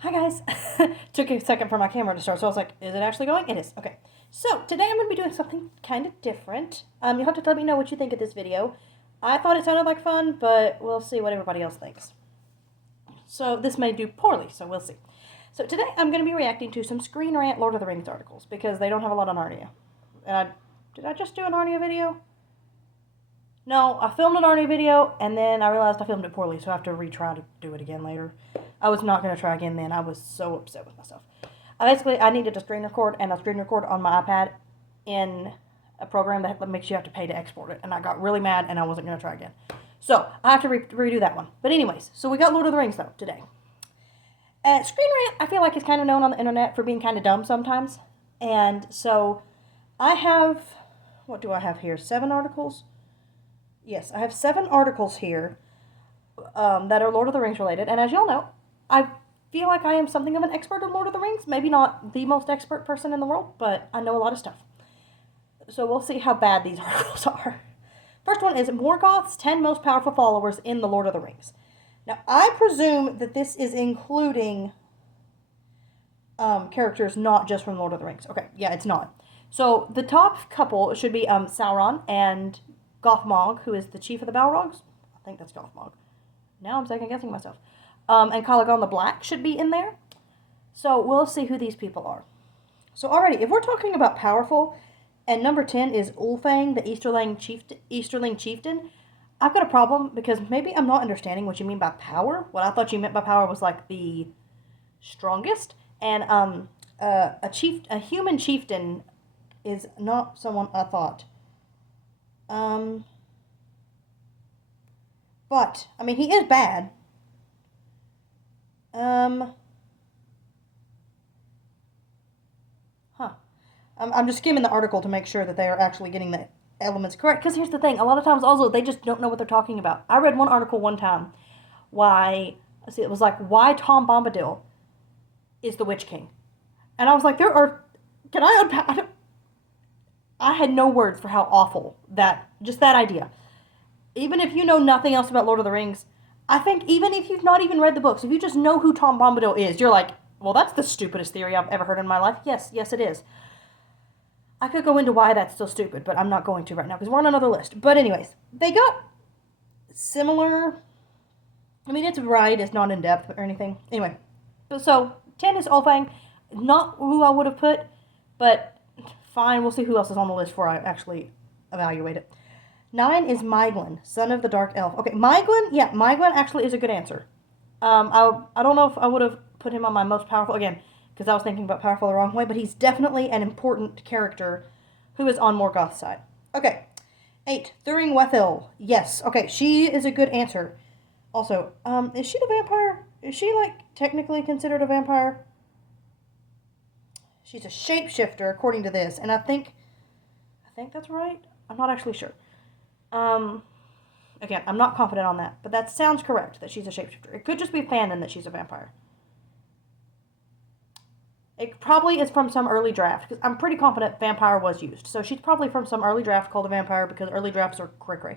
Hi guys. Took a second for my camera to start, so I was like, is it actually going? It is. Okay. So today I'm going to be doing something kind of different. You'll have to let me know what you think of this video. I thought it sounded like fun, but we'll see what everybody else thinks. So this may do poorly, so we'll see. So today I'm going to be reacting to some Screen Rant Lord of the Rings articles because they don't have a lot on Narnia. Did I just do a Narnia video? No, I filmed an Narnia video and then I realized I filmed it poorly, so I have to retry to do it again later. I was not going to try again then. I was so upset with myself. I needed to screen record, and I screen record on my iPad in a program that makes you have to pay to export it. And I got really mad, and I wasn't going to try again. So I have to redo that one. But anyways, so we got Lord of the Rings, though, today. Screen Rant, I feel like, is kind of known on the internet for being kind of dumb sometimes. And so I have, what do I have here? 7 articles? Yes, I have 7 articles here that are Lord of the Rings related. And as y'all know, I feel like I am something of an expert on Lord of the Rings. Maybe not the most expert person in the world, but I know a lot of stuff. So we'll see how bad these articles are. First one is Morgoth's 10 most powerful followers in the Lord of the Rings. Now, I presume that this is including characters not just from Lord of the Rings. Okay, yeah, it's not. So the top couple should be Sauron and Gothmog, who is the chief of the Balrogs. I think that's Gothmog. Now I'm second guessing myself. And Calagon the Black should be in there. So we'll see who these people are. So already, if we're talking about powerful, and number 10 is Ulfang, the Easterling chieftain, I've got a problem because maybe I'm not understanding what you mean by power. What I thought you meant by power was like the strongest. And a human chieftain is not someone I thought. But I mean, he is bad. Um, huh. I'm just skimming the article to make sure that they are actually getting the elements correct. Because here's the thing: a lot of times, also, they just don't know what they're talking about. I read one article one time. Why? Let's see, it was like why Tom Bombadil is the Witch King, and I was like, there are. Can I unpack? I had no words for how awful that idea. Even if you know nothing else about Lord of the Rings, I think even if you've not even read the books, if you just know who Tom Bombadil is, you're like, well, that's the stupidest theory I've ever heard in my life. Yes, yes, it is. I could go into why that's so stupid, but I'm not going to right now because we're on another list. But anyways, they got similar. I mean, it's right. It's not in depth or anything. Anyway, so 10 is Ulfang. Not who I would have put, but fine. We'll see who else is on the list before I actually evaluate it. 9 is Maiglin, son of the Dark Elf. Okay, Maiglin, yeah, Maiglin actually is a good answer. I don't know if I would have put him on my most powerful, again, because I was thinking about powerful the wrong way, but he's definitely an important character who is on Morgoth's side. Okay, 8, Thuringwethil. Yes, okay, she is a good answer. Also, is she the vampire? Is she, like, technically considered a vampire? She's a shapeshifter, according to this, and I think that's right. I'm not actually sure. Um, Again, I'm not confident on that, but that sounds correct that she's a shapeshifter. It could just be fanon that she's a vampire. It probably is from some early draft, because I'm pretty confident vampire was used. So she's probably from some early draft called a vampire, because early drafts are cray-cray.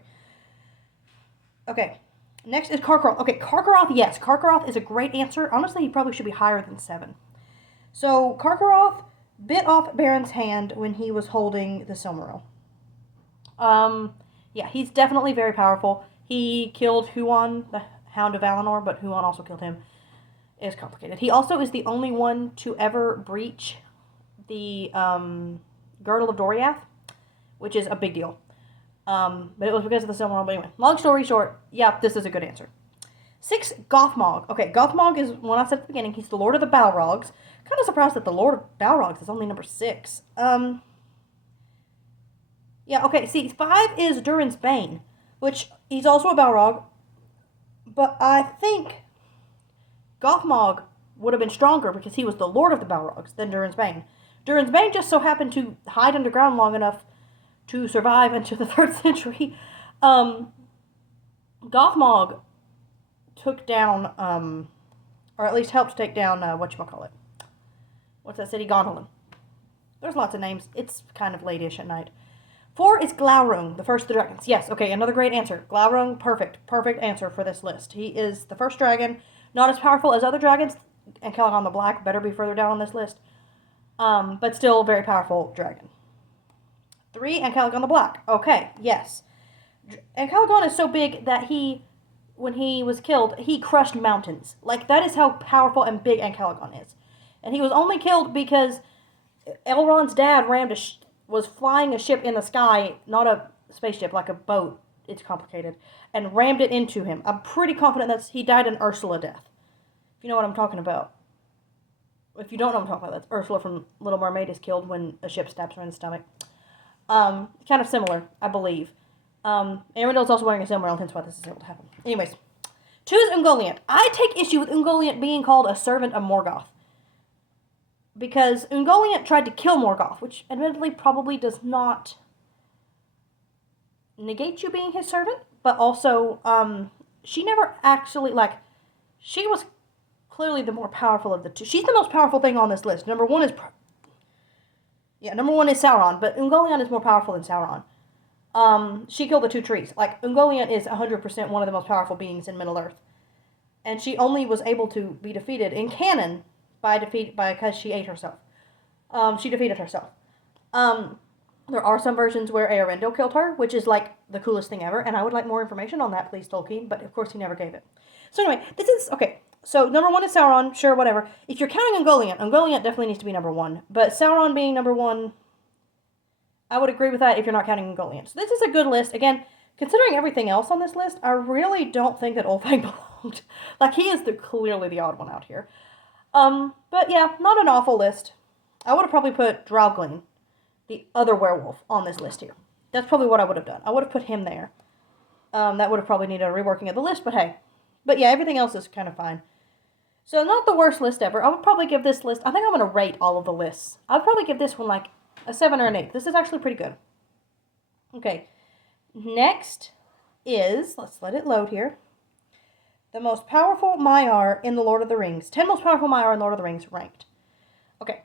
Okay, next is Karkaroth. Okay, Karkaroth, yes. Karkaroth is a great answer. Honestly, he probably should be higher than 7. So, Karkaroth bit off Baron's hand when he was holding the Silmaril. Yeah, he's definitely very powerful. He killed Huon, the Hound of Valinor, but Huon also killed him. It's complicated. He also is the only one to ever breach the Girdle of Doriath, which is a big deal. But it was because of the Silmaril. But anyway, long story short, yeah, this is a good answer. 6, Gothmog. Okay, Gothmog is one I said at the beginning. He's the Lord of the Balrogs. Kind of surprised that the Lord of Balrogs is only number 6. Yeah, okay, see, 5 is Durin's Bane, which he's also a Balrog, but I think Gothmog would have been stronger because he was the Lord of the Balrogs than Durin's Bane. Durin's Bane just so happened to hide underground long enough to survive into the 3rd century. Gothmog took down, or at least helped take down, whatchamacallit. What's that city? Gondolin. There's lots of names. It's kind of late-ish at night. 4 is Glaurung, the first of the dragons. Yes, okay, another great answer. Glaurung, perfect answer for this list. He is the first dragon, not as powerful as other dragons. and Calagon the Black better be further down on this list. But still very powerful dragon. 3, Ancalagon the Black. Okay, yes. Ancalagon is so big that when he was killed, he crushed mountains. Like, that is how powerful and big Ancalagon is. And he was only killed because Elrond's dad was flying a ship in the sky, not a spaceship, like a boat. It's complicated. And rammed it into him. I'm pretty confident that he died an Ursula death. If you know what I'm talking about. If you don't know what I'm talking about, that's Ursula from Little Mermaid is killed when a ship stabs her in the stomach. Kind of similar, I believe. Arundel's also wearing a Silmaril, hence why this is able to happen. Anyways. 2 is Ungoliant. I take issue with Ungoliant being called a servant of Morgoth. Because Ungoliant tried to kill Morgoth, which admittedly probably does not negate you being his servant, but also, she never actually, she was clearly the more powerful of the two. She's the most powerful thing on this list. Number one is Sauron, but Ungoliant is more powerful than Sauron. She killed the 2 trees. Ungoliant is 100% one of the most powerful beings in Middle-earth. And she only was able to be defeated in canon because she ate herself. She defeated herself. There are some versions where Eärendil killed her, which is the coolest thing ever, and I would like more information on that, please, Tolkien, but of course he never gave it. So anyway, okay, so number 1 is Sauron, sure, whatever. If you're counting Ungoliant definitely needs to be number 1, but Sauron being number 1, I would agree with that if you're not counting Ungoliant. So this is a good list. Again, considering everything else on this list, I really don't think that Ulfang belonged. He is clearly the odd one out here. But yeah, not an awful list. I would have probably put Draughlin, the other werewolf, on this list here. That's probably what I would have done. I would have put him there. That would have probably needed a reworking of the list, but hey. But yeah, everything else is kind of fine. So not the worst list ever. I would probably give this list, I think I'm going to rate all of the lists. I would probably give this one a 7 or an 8. This is actually pretty good. Okay. Next is, let's let it load here. The most powerful Maiar in the Lord of the Rings. 10 most powerful Maiar in Lord of the Rings ranked. Okay.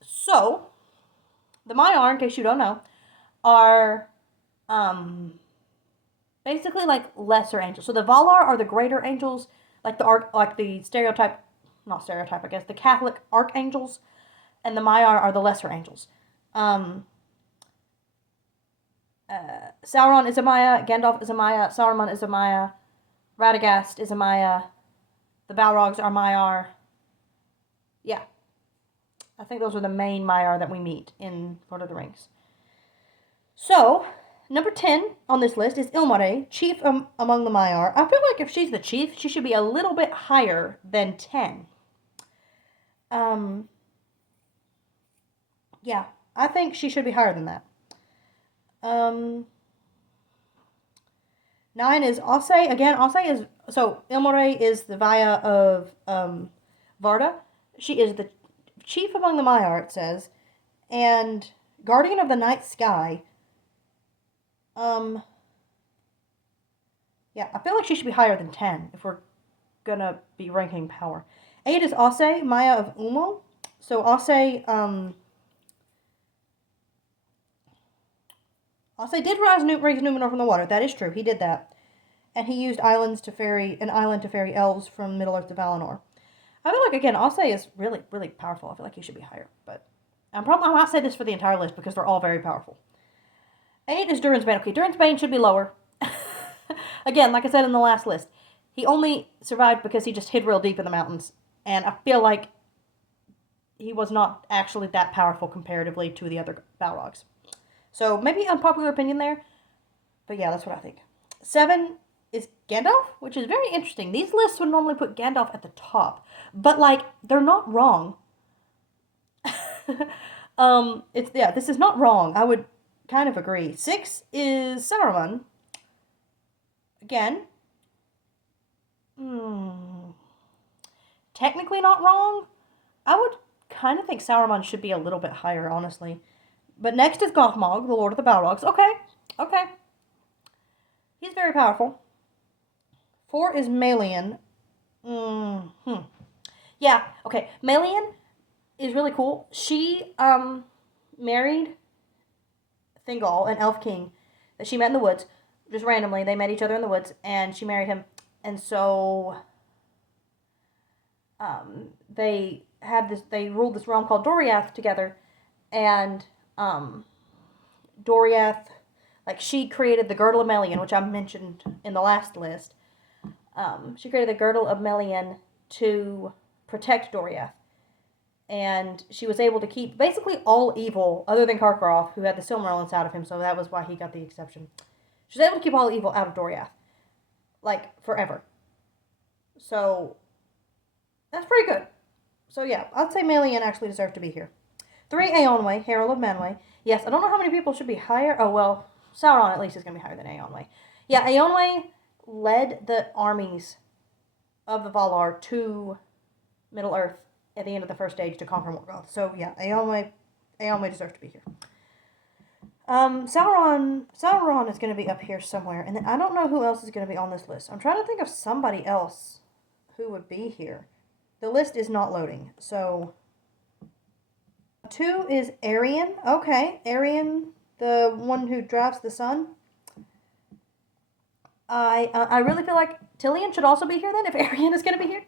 So, the Maiar, in case you don't know, are basically lesser angels. So the Valar are the greater angels, the stereotype, not stereotype, I guess, the Catholic archangels, and the Maiar are the lesser angels. Sauron is a Maia, Gandalf is a Maia, Saruman is a Maia, Radagast is a Maia, the Balrogs are Maiar. Yeah. I think those are the main Maiar that we meet in Lord of the Rings. So, number 10 on this list is Ilmari, chief among the Maiar. I feel like if she's the chief, she should be a little bit higher than 10. Yeah, I think she should be higher than that. 9 is Ossé. Again, Ossé is... So, Ilmari is the Vaya of Varda. She is the chief among the Maiar, it says. And guardian of the night sky. Yeah, I feel like she should be higher than 10 if we're gonna be ranking power. 8 is Ossé, Maia of Umo. So, Ossé did raise Numenor from the water. That is true. He did that. And he used an island to ferry elves from Middle-earth to Valinor. I feel like, again, Ossé is really, really powerful. I feel like he should be higher. But I might say this for the entire list because they're all very powerful. 8 is Durin's Bane. Okay, Durin's Bane should be lower. Again, like I said in the last list, he only survived because he just hid real deep in the mountains. And I feel like he was not actually that powerful comparatively to the other Balrogs. So, maybe unpopular opinion there. But yeah, that's what I think. 7 is Gandalf, which is very interesting. These lists would normally put Gandalf at the top. But, they're not wrong. This is not wrong. I would kind of agree. 6 is Saruman. Again. Technically not wrong. I would kind of think Saruman should be a little bit higher, honestly. But next is Gothmog, the Lord of the Balrogs. Okay. He's very powerful. 4 is Melian. Yeah, okay. Melian is really cool. She married Thingol, an elf king that she met in the woods. Just randomly. They met each other in the woods, and she married him. And so They ruled this realm called Doriath together, and Doriath, like, she created the Girdle of Melian, which I mentioned in the last list. She created the Girdle of Melian to protect Doriath. And she was able to keep basically all evil, other than Karkaroff, who had the Silmaril inside of him, so that was why he got the exception. She was able to keep all evil out of Doriath. Like, forever. So, that's pretty good. So yeah, I'd say Melian actually deserved to be here. 3, Eonwë, Herald of Manwë. Yes, I don't know how many people should be higher. Oh, well, Sauron at least is going to be higher than Eonwë. Yeah, Eonwë led the armies of the Valar to Middle-earth at the end of the First Age to conquer Morgoth. So yeah, Eonwë deserves to be here. Sauron is going to be up here somewhere, and then I don't know who else is going to be on this list. I'm trying to think of somebody else who would be here. The list is not loading, so 2 is Arion. Okay, Arion, the one who drives the sun. I really feel like Tilion should also be here then, if Arion is going to be here.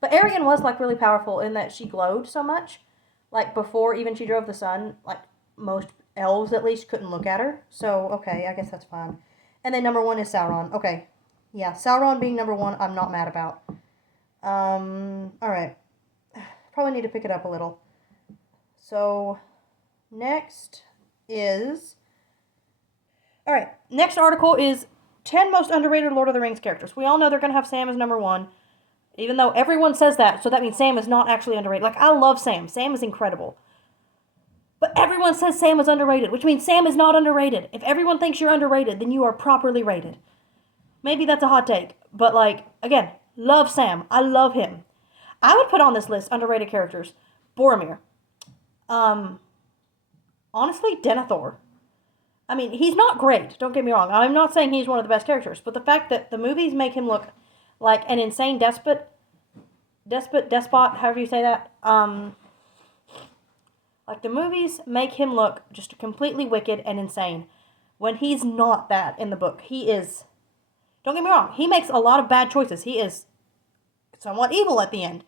But Arion was, like, really powerful in that she glowed so much. Like, before even she drove the sun, like, most elves, at least, couldn't look at her. So, okay, I guess that's fine. And then number 1 is Sauron. Okay. Yeah, Sauron being number 1, I'm not mad about. Alright. Probably need to pick it up a little. So, next is... Alright, next article is 10 most underrated Lord of the Rings characters. We all know they're going to have Sam as number 1. Even though everyone says that, so that means Sam is not actually underrated. Like, I love Sam. Sam is incredible. But everyone says Sam is underrated, which means Sam is not underrated. If everyone thinks you're underrated, then you are properly rated. Maybe that's a hot take. But, like, again, love Sam. I love him. I would put on this list underrated characters. Boromir. Honestly, Denethor. I mean, he's not great. Don't get me wrong. I'm not saying he's one of the best characters. But the fact that the movies make him look like an insane despot, however you say that. Like, the movies make him look just completely wicked and insane, when he's not that in the book. He is, don't get me wrong, he makes a lot of bad choices. He is somewhat evil at the end,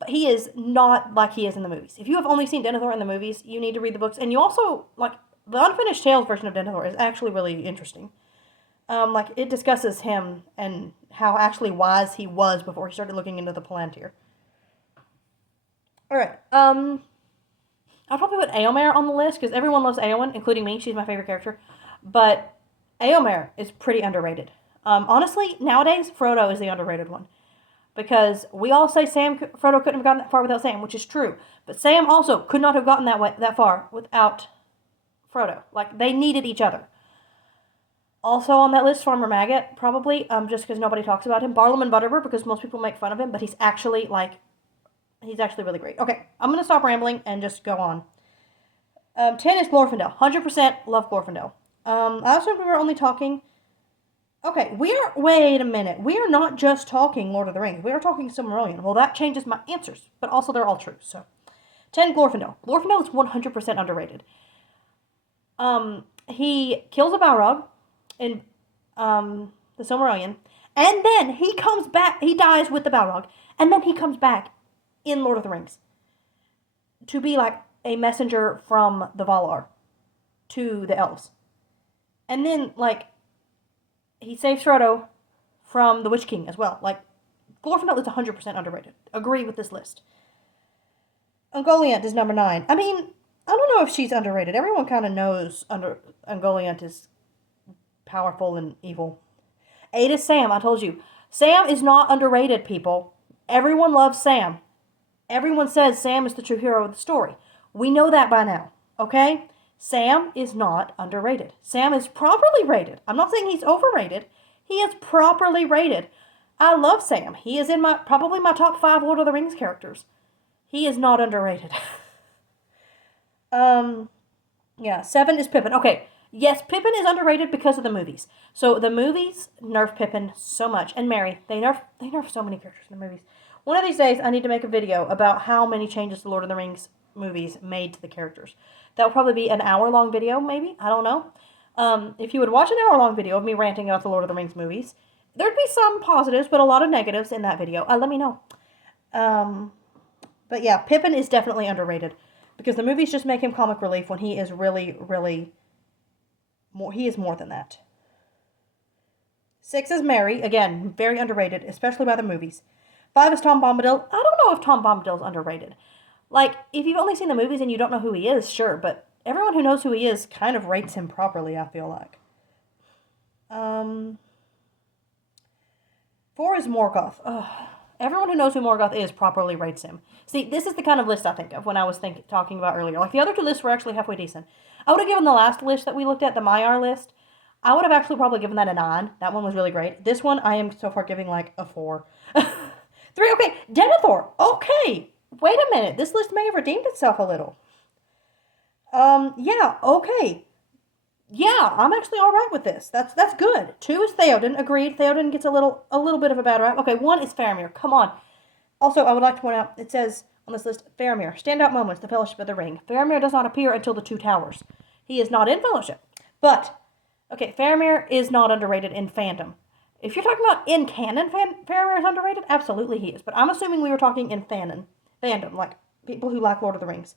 but he is not like he is in the movies. If you have only seen Denethor in the movies, you need to read the books, and you also, like, the Unfinished Tales version of Denethor is actually really interesting. Like, it discusses him and how actually wise he was before he started looking into the Palantir. Alright, I'll probably put Éomer on the list, because everyone loves Éowyn, including me. She's my favorite character. But Éomer is pretty underrated. Honestly, nowadays, Frodo is the underrated one. Because we all say Frodo couldn't have gotten that far without Sam, which is true. But Sam also could not have gotten that far without Frodo. Like, they needed each other. Also on that list, Farmer Maggot, probably, just because nobody talks about him. Barlaam Butterbur, because most people make fun of him, but he's actually really great. Okay, I'm going to stop rambling and just go on. 10 is Glorfindel. 100% love Glorfindel. I also think we were only talking... Okay, wait a minute. We are not just talking Lord of the Rings. We are talking Silmarillion. Well, that changes my answers, but also they're all true, so... 10, Glorfindel. Glorfindel is 100% underrated. He kills a Balrog in the Silmarillion, and then he comes back, he dies with the Balrog, and then he comes back in Lord of the Rings to be like a messenger from the Valar to the elves. And then, like, he saves Frodo from the Witch King as well. Like, Glorfindel is 100% underrated. Agree with this list. Ungoliant is number 9. I mean, I don't know if she's underrated. Everyone kind of knows Ungoliant is powerful and evil. 8 is Sam, I told you. Sam is not underrated, people. Everyone loves Sam. Everyone says Sam is the true hero of the story. We know that by now, okay? Sam is not underrated. Sam is properly rated. I'm not saying he's overrated. He is properly rated. I love Sam. He is in probably my top 5 Lord of the Rings characters. He is not underrated. Yeah, 7 is Pippin. Okay, yes, Pippin is underrated because of the movies. So the movies nerf Pippin so much. And Merry. They nerf so many characters in the movies. One of these days, I need to make a video about how many changes the Lord of the Rings movies made to the characters. That will probably be an hour-long video, maybe. I don't know. If you would watch an hour-long video of me ranting about the Lord of the Rings movies, there'd be some positives, but a lot of negatives in that video. Let me know. Um, but yeah, Pippin is definitely underrated because the movies just make him comic relief when he is really, really more. He is more than that. 6 is Mary, again, very underrated, especially by the movies. 5 is Tom Bombadil. I don't know if Tom Bombadil's underrated. Like, if you've only seen the movies and you don't know who he is, sure, but everyone who knows who he is kind of rates him properly, I feel like. Um, 4 is Morgoth. Ugh. Everyone who knows who Morgoth is properly rates him. See, this is the kind of list I think of when I was talking about earlier. Like, the other two lists were actually halfway decent. I would have given the last list that we looked at, the Maiar list, I would have actually probably given that a 9. That one was really great. This one, I am so far giving like a 4. 3, okay. Denethor, okay. Wait a minute. This list may have redeemed itself a little. Yeah, okay. Yeah, I'm actually all right with this. That's good. 2 is Theoden. Agreed. Theoden gets a little bit of a bad rap. Okay, 1 is Faramir. Come on. Also, I would like to point out, it says on this list, Faramir, standout moments, the Fellowship of the Ring. Faramir does not appear until the Two Towers. He is not in Fellowship. But, okay, Faramir is not underrated in fandom. If you're talking about in canon, Faramir is underrated, absolutely he is. But I'm assuming we were talking in fandom, like people who like Lord of the Rings.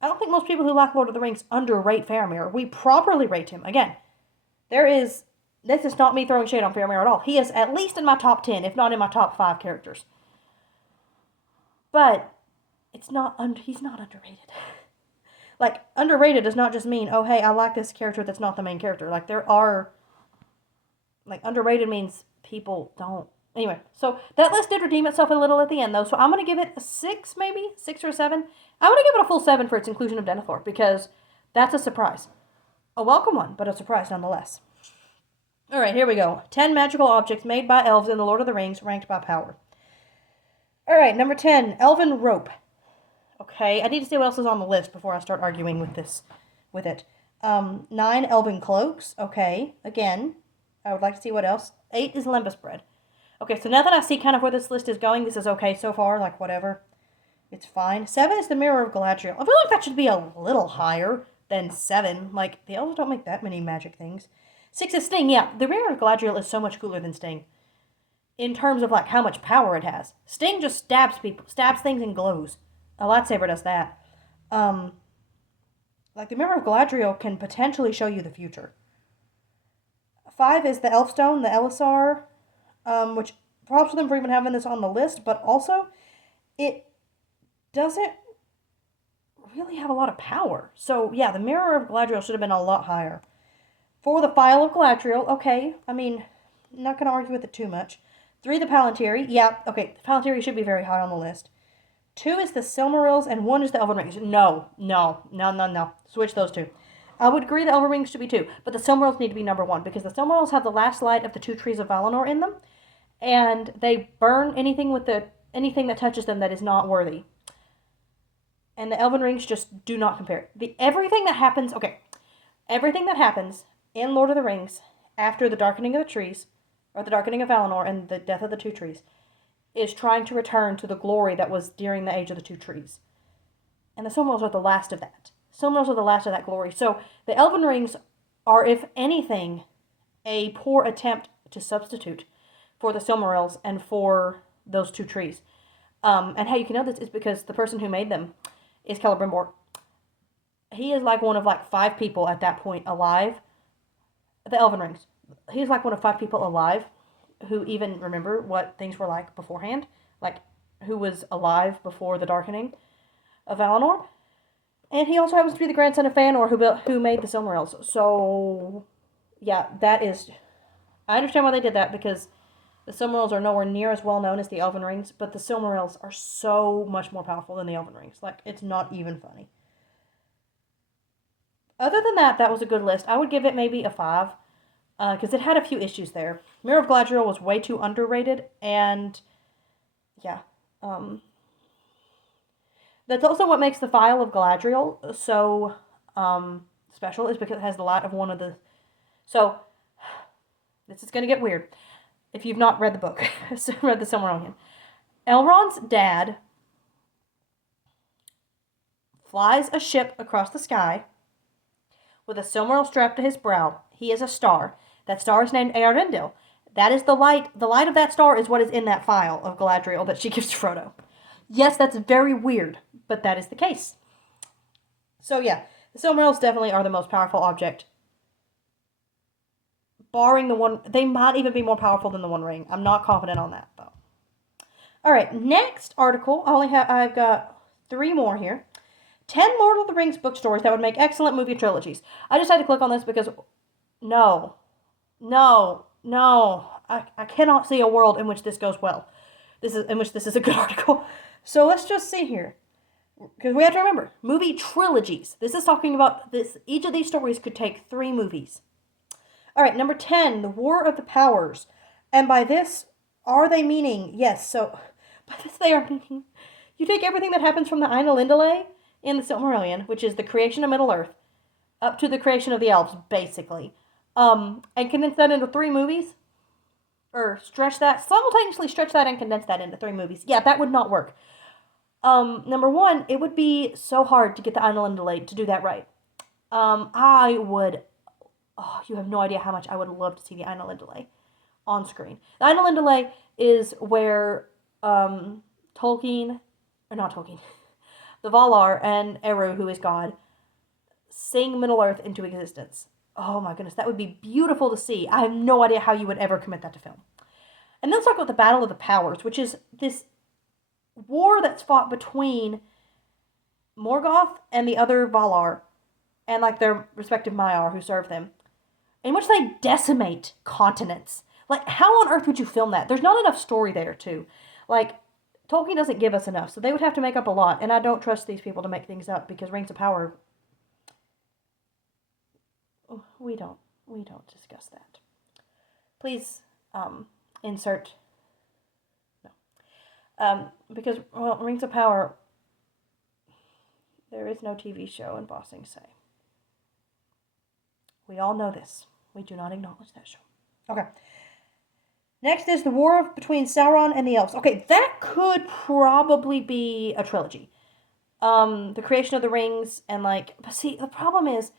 I don't think most people who like Lord of the Rings underrate Faramir. We properly rate him. Again, this is not me throwing shade on Faramir at all. He is at least in my top 10, if not in my top 5 characters. But he's not underrated. Like, underrated does not just mean, oh, hey, I like this character that's not the main character. Like, underrated means people don't. Anyway, so that list did redeem itself a little at the end, though. So I'm going to give it a 6, maybe? 6 or a 7? I'm going to give it a full 7 for its inclusion of Denethor, because that's a surprise. A welcome one, but a surprise nonetheless. Alright, here we go. 10 magical objects made by elves in The Lord of the Rings, ranked by power. Alright, number 10, Elven Rope. Okay, I need to see what else is on the list before I start arguing with it. 9, Elven Cloaks. Okay, again, I would like to see what else. 8 is Lembas Bread. Okay, so now that I see kind of where this list is going, this is okay so far, like whatever. It's fine. 7 is the Mirror of Galadriel. I feel like that should be a little higher than 7. Like, the elves don't make that many magic things. 6 is Sting. Yeah, the Mirror of Galadriel is so much cooler than Sting. In terms of, like, how much power it has. Sting just stabs things and glows. A lightsaber does that. Like, the Mirror of Galadriel can potentially show you the future. 5 is the Elfstone, the Elisar, which props to them for even having this on the list, but also, it doesn't really have a lot of power. So, yeah, the Mirror of Galadriel should have been a lot higher. 4, the Phial of Galadriel. Okay, I mean, not going to argue with it too much. 3, the Palantiri. Yeah, okay, the Palantiri should be very high on the list. 2 is the Silmarils, and 1 is the Elven Rings. No. Switch those two. I would agree the Elven Rings should be 2, but the Silmarils need to be number 1, because the Silmarils have the last light of the 2 trees of Valinor in them, and they burn anything that touches them that is not worthy. And the Elven Rings just do not compare. Everything that happens in Lord of the Rings after the darkening of the trees, or the darkening of Valinor and the death of the 2 trees, is trying to return to the glory that was during the age of the 2 trees. And the Silmarils are the last of that. Silmarils are the last of that glory. So the Elven Rings are, if anything, a poor attempt to substitute for the Silmarils and for those 2 trees. And how you can know this is because the person who made them is Celebrimbor. He is like one of like 5 people at that point alive. The Elven Rings. He's like one of 5 people alive who even remember what things were like beforehand. Like, who was alive before the darkening of Valinor. And he also happens to be the grandson of Fëanor, who made the Silmarils. So, yeah, that is... I understand why they did that, because the Silmarils are nowhere near as well known as the Elven Rings, but the Silmarils are so much more powerful than the Elven Rings. Like, it's not even funny. Other than that, that was a good list. I would give it maybe a 5, because it had a few issues there. Mirror of Galadriel was way too underrated, and yeah. That's also what makes the Phial of Galadriel so special, is because it has the light of one of the... So, this is going to get weird if you've not read the book. So, read the Silmarillion. Elrond's dad flies a ship across the sky with a Silmaril strapped to his brow. He is a star. That star is named Eärendil. That is the light. The light of that star is what is in that phial of Galadriel that she gives to Frodo. Yes, that's very weird, but that is the case. So yeah, the Silmarils definitely are the most powerful object. Barring the one, they might even be more powerful than the One Ring. I'm not confident on that though. All right, next article. I've got 3 more here. 10 Lord of the Rings book stories that would make excellent movie trilogies. I just had to click on this because no, I cannot see a world in which this goes well. This is a good article. So let's just see here. Because we have to remember, movie trilogies. This is talking about this. Each of these stories could take 3 movies. All right, number 10, The War of the Powers. And by this, are they meaning, yes, so, by this they are meaning, you take everything that happens from the Ainulindalë in the Silmarillion, which is the creation of Middle-earth, up to the creation of the elves, basically, and condense that into 3 movies, or simultaneously stretch that and condense that into 3 movies. Yeah, that would not work. Number 1, it would be so hard to get the Ainulindalë to do that right. I would, you have no idea how much I would love to see the Ainulindalë on screen. The Ainulindalë is where, Tolkien, or not Tolkien, the Valar and Eru, who is God, sing Middle-earth into existence. Oh my goodness, that would be beautiful to see. I have no idea how you would ever commit that to film. And then let's talk about the Battle of the Powers, which is this war that's fought between Morgoth and the other Valar, and like their respective Maiar who serve them, in which they decimate continents. Like, how on earth would you film that? There's not enough story there, too. Like, Tolkien doesn't give us enough, so they would have to make up a lot, and I don't trust these people to make things up, because Rings of Power, we don't discuss that. Please, insert, no. Because, well, Rings of Power, there is no TV show in Ba Sing Se. We all know this. We do not acknowledge that show. Okay. Next is the war between Sauron and the elves. Okay, that could probably be a trilogy. The creation of the rings and but see, the problem is,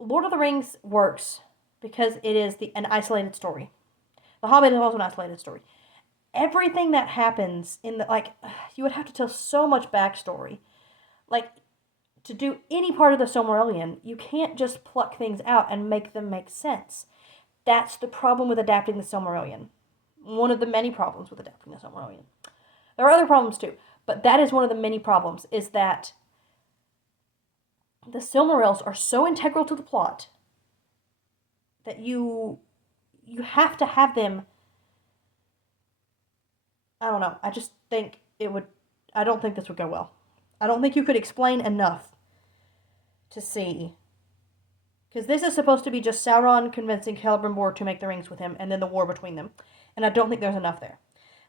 Lord of the Rings works because it is an isolated story. The Hobbit is also an isolated story. Everything that happens in you would have to tell so much backstory. To do any part of the Silmarillion, you can't just pluck things out and make them make sense. That's the problem with adapting the Silmarillion. One of the many problems with adapting the Silmarillion. There are other problems too, but that is one of the many problems, is that the Silmarils are so integral to the plot that you have to have them. I don't know. I just think I don't think this would go well. I don't think you could explain enough to see. Because this is supposed to be just Sauron convincing Celebrimbor to make the rings with him, and then the war between them. And I don't think there's enough there.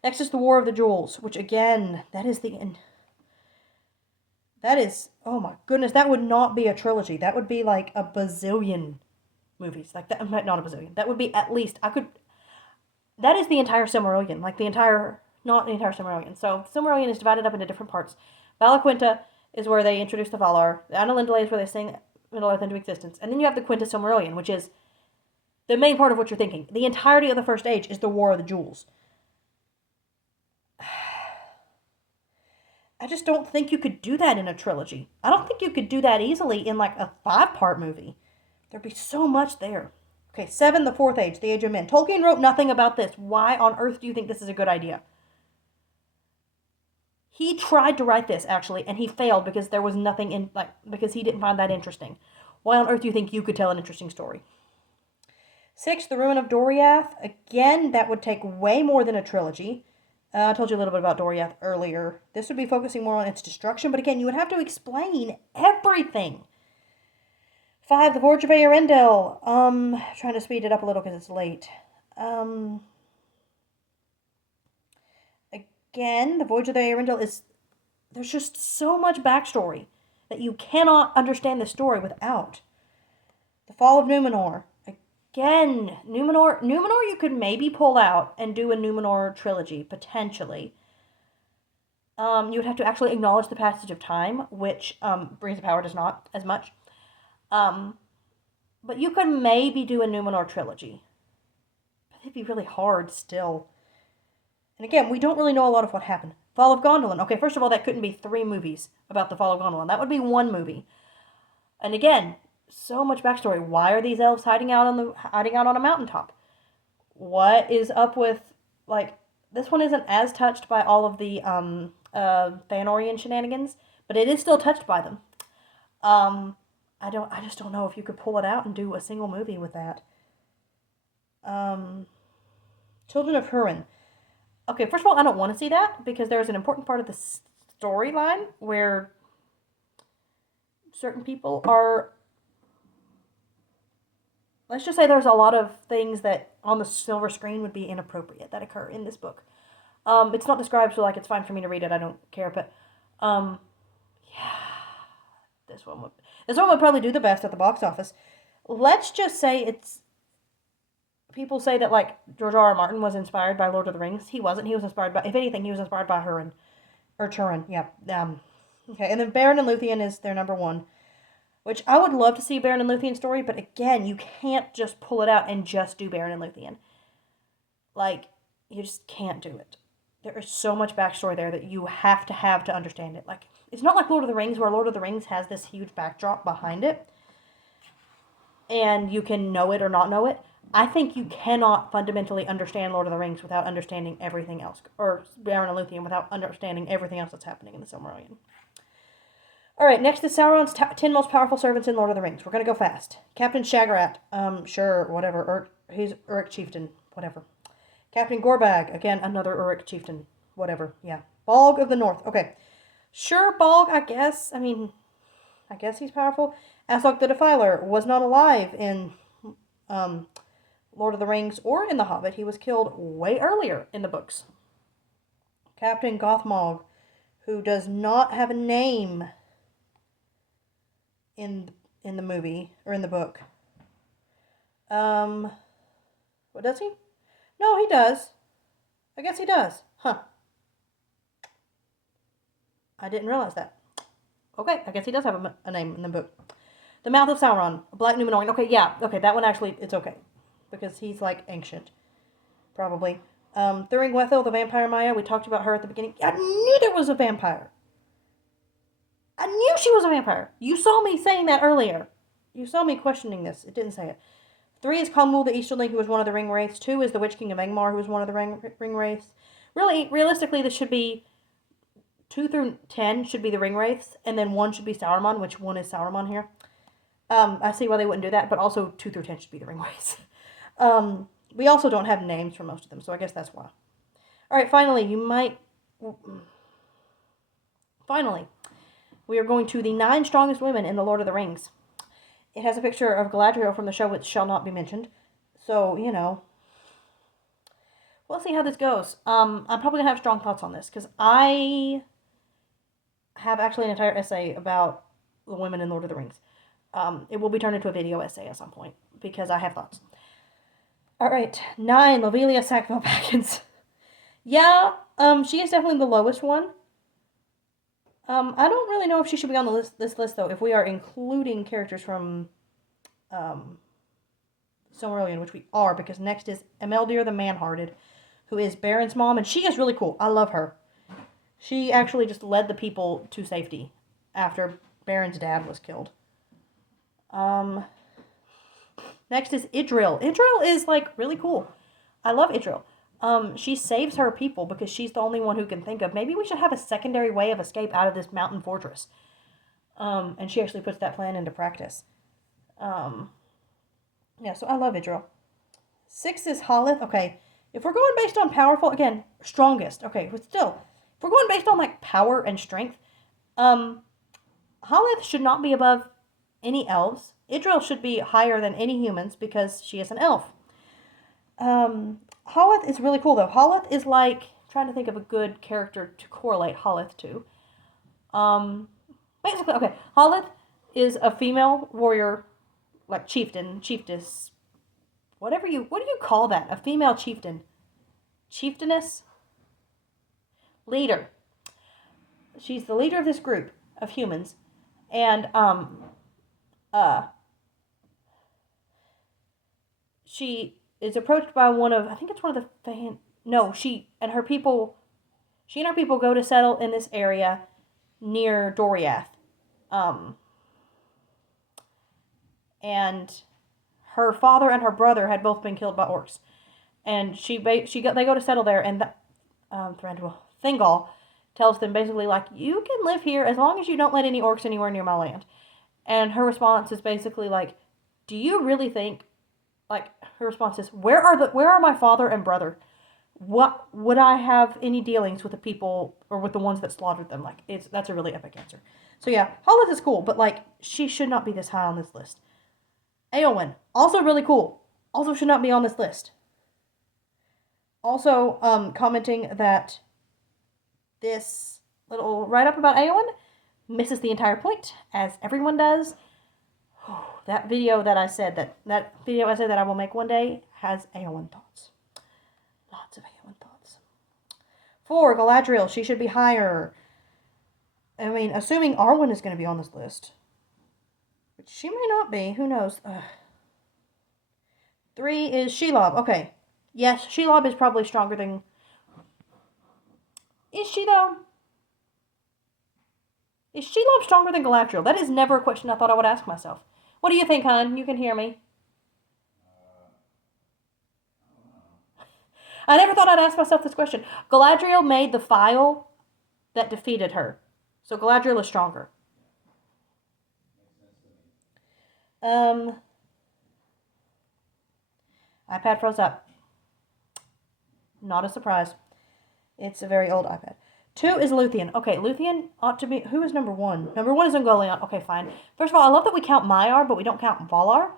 Next is the War of the Jewels, which again, that is, oh my goodness, that would not be a trilogy. That would be like a bazillion movies. Like that, not a bazillion. That would be at least, that is the entire Silmarillion. Not the entire Silmarillion. So Silmarillion is divided up into different parts. Valaquenta is where they introduce the Valar. The Ainulindalë is where they sing Middle-earth into existence. And then you have the Quinta Silmarillion, which is the main part of what you're thinking. The entirety of the First Age is the War of the Jewels. I just don't think you could do that in a trilogy. I don't think you could do that easily in like a 5-part movie. There'd be so much there. Okay, 7, the Fourth Age, the Age of Men. Tolkien wrote nothing about this. Why on earth do you think this is a good idea? He tried to write this, actually, and he failed because there was nothing because he didn't find that interesting. Why on earth do you think you could tell an interesting story? 6, the Ruin of Doriath. Again, that would take way more than a trilogy. I told you a little bit about Doriath earlier. This would be focusing more on its destruction, but again, you would have to explain everything. 5, the Forge of Eärendil. Trying to speed it up a little because it's late. Again, the Voyage of the Eärendil there's just so much backstory that you cannot understand the story without. The Fall of Numenor. Again, Numenor you could maybe pull out and do a Numenor trilogy, potentially. You would have to actually acknowledge the passage of time, which Rings of Power does not as much. But you could maybe do a Numenor trilogy. it'd be really hard still. And again, we don't really know a lot of what happened. Fall of Gondolin. Okay, first of all, that couldn't be 3 movies about the Fall of Gondolin. That would be 1 movie. And again, so much backstory. Why are these elves hiding out on a mountaintop? What is up with, like, this one isn't as touched by all of the Thanorian shenanigans, but it is still touched by them. I just don't know if you could pull it out and do a single movie with that. Children of Hurin. Okay, first of all, I don't want to see that because there's an important part of the storyline where certain people are. Let's just say there's a lot of things that on the silver screen would be inappropriate that occur in this book. It's not described, so like it's fine for me to read it. I don't care, but yeah, this one would probably do the best at the box office. Let's just say it's. People say that, like, George R. R. Martin was inspired by Lord of the Rings. He wasn't. He was inspired by, if anything, he was inspired by Hurin. Or Turin, yeah. Okay, and then Beren and Luthien is their number 1. Which I would love to see Beren and Luthien's story, but again, you can't just pull it out and just do Beren and Luthien. Like, you just can't do it. There is so much backstory there that you have to understand it. Like, it's not like Lord of the Rings, where Lord of the Rings has this huge backdrop behind it. And you can know it or not know it. I think you cannot fundamentally understand Lord of the Rings without understanding everything else, or Beren and Luthien without understanding everything else that's happening in the Silmarillion. Alright, next is Sauron's 10 most powerful servants in Lord of the Rings. We're going to go fast. Captain Shagrat, sure, whatever. He's Uruk chieftain, whatever. Captain Gorbag, again, another Uruk chieftain, whatever, yeah. Bolg of the North, okay. Sure, Bolg, I guess. I guess he's powerful. Azog the Defiler was not alive in Lord of the Rings or in The Hobbit. He was killed way earlier in the books. Captain Gothmog, who does not have a name in the movie or in the book. What does he? No, he does. I guess he does. Huh. I didn't realize that. Okay, I guess he does have a name in the book. The Mouth of Sauron, a Black Numenorean. Okay, yeah. Okay, that one actually, it's okay. Because he's, like, ancient. Probably. Thuringwethil, the Vampire Maya. We talked about her at the beginning. I knew there was a vampire. I knew she was a vampire. You saw me saying that earlier. You saw me questioning this. It didn't say it. 3 is Khumul the Easterling, who was one of the Ring Wraiths. 2 is the Witch King of Angmar, who was one of the Ring Wraiths. Really, realistically, this should be 2 through 10 should be the Ring Wraiths, and then 1 should be Sauron, which 1 is Sauron here. I see why they wouldn't do that, but also 2 through 10 should be the Ring Wraiths. We also don't have names for most of them, so I guess that's why. Alright, finally, we are going to the 9 strongest women in the Lord of the Rings. It has a picture of Galadriel from the show, which shall not be mentioned. So, you know, we'll see how this goes. I'm probably going to have strong thoughts on this, because I have actually an entire essay about the women in Lord of the Rings. It will be turned into a video essay at some point, because I have thoughts. Alright, 9, Lovelia Sackville Baggins. Yeah, she is definitely the lowest one. I don't really know if she should be on this list, though, if we are including characters from Silmarillion, which we are, because next is Emeldir the Manhearted, who is Beren's mom, and she is really cool. I love her. She actually just led the people to safety after Beren's dad was killed. Next is Idril. Idril is, like, really cool. I love Idril. She saves her people because she's the only one who can think of, maybe we should have a secondary way of escape out of this mountain fortress. And she actually puts that plan into practice. Yeah, so I love Idril. 6 is Haleth. Okay, if we're going based on powerful, again, strongest. Okay, but still, if we're going based on, like, power and strength, Haleth should not be above any elves. Idril should be higher than any humans because she is an elf. Haleth is really cool, though. Haleth is like, I'm trying to think of a good character to correlate Haleth to. Basically, okay, Haleth is a female warrior, like chieftain, chiefess, what do you call that? A female chieftain. Chieftainess? Leader. She's the leader of this group of humans, and, she is approached by one of, I think it's one of the no, she and her people go to settle in this area near Doriath. Um, and her father and her brother had both been killed by orcs. And they go to settle there, and Thingol tells them basically, like, you can live here as long as you don't let any orcs anywhere near my land. And her response is basically like, do you really think, like, her response is, where are my father and brother? What would I have any dealings with the people or with the ones that slaughtered them? Like, that's a really epic answer. So yeah, Hollis is cool, but like, she should not be this high on this list. Eowyn, also really cool, also should not be on this list. Also, commenting that this little write-up about Eowyn misses the entire point, as everyone does. That video that I said that I will make one day has Eowyn thoughts. Lots of Eowyn thoughts. 4, Galadriel, she should be higher. I mean, assuming Arwen is going to be on this list. Which she may not be, who knows. 3 is Shelob. Okay. Yes, Shelob is probably stronger than... Is she, though? Is Shelob stronger than Galadriel? That is never a question I thought I would ask myself. What do you think, hon? You can hear me. I never thought I'd ask myself this question. Galadriel made the file that defeated her. So Galadriel is stronger. iPad froze up. Not a surprise. It's a very old iPad. 2 is Luthien. Okay, Luthien ought to be... Who is number 1? Number 1 is Ungoliant. Okay, fine. First of all, I love that we count Maiar, but we don't count Valar.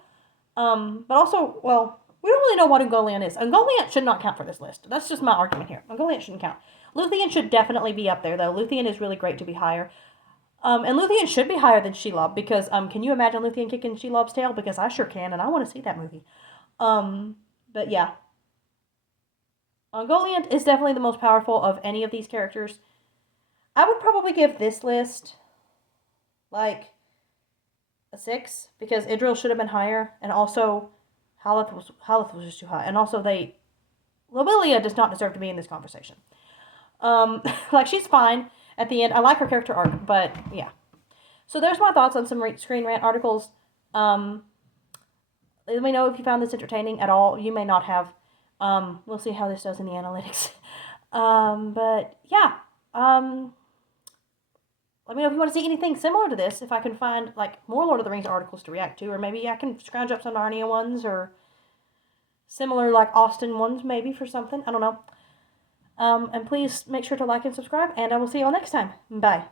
But also, well, we don't really know what Ungoliant is. Ungoliant should not count for this list. That's just my argument here. Ungoliant shouldn't count. Luthien should definitely be up there, though. Luthien is really great to be higher. And Luthien should be higher than Shelob, because, can you imagine Luthien kicking Shelob's tail? Because I sure can, and I want to see that movie. But yeah. Ungoliant is definitely the most powerful of any of these characters. I would probably give this list, like, a 6, because Idril should have been higher, and also Haleth was just too high, and also Lobelia does not deserve to be in this conversation. Like, she's fine at the end. I like her character arc, but yeah. So there's my thoughts on some Screen Rant articles. Let me know if you found this entertaining at all. You may not have. We'll see how this does in the analytics. But yeah. Let me know if you want to see anything similar to this, if I can find, like, more Lord of the Rings articles to react to, or maybe I can scrounge up some Narnia ones, or similar, like, Austin ones, maybe, for something. I don't know. And please make sure to like and subscribe, and I will see you all next time. Bye.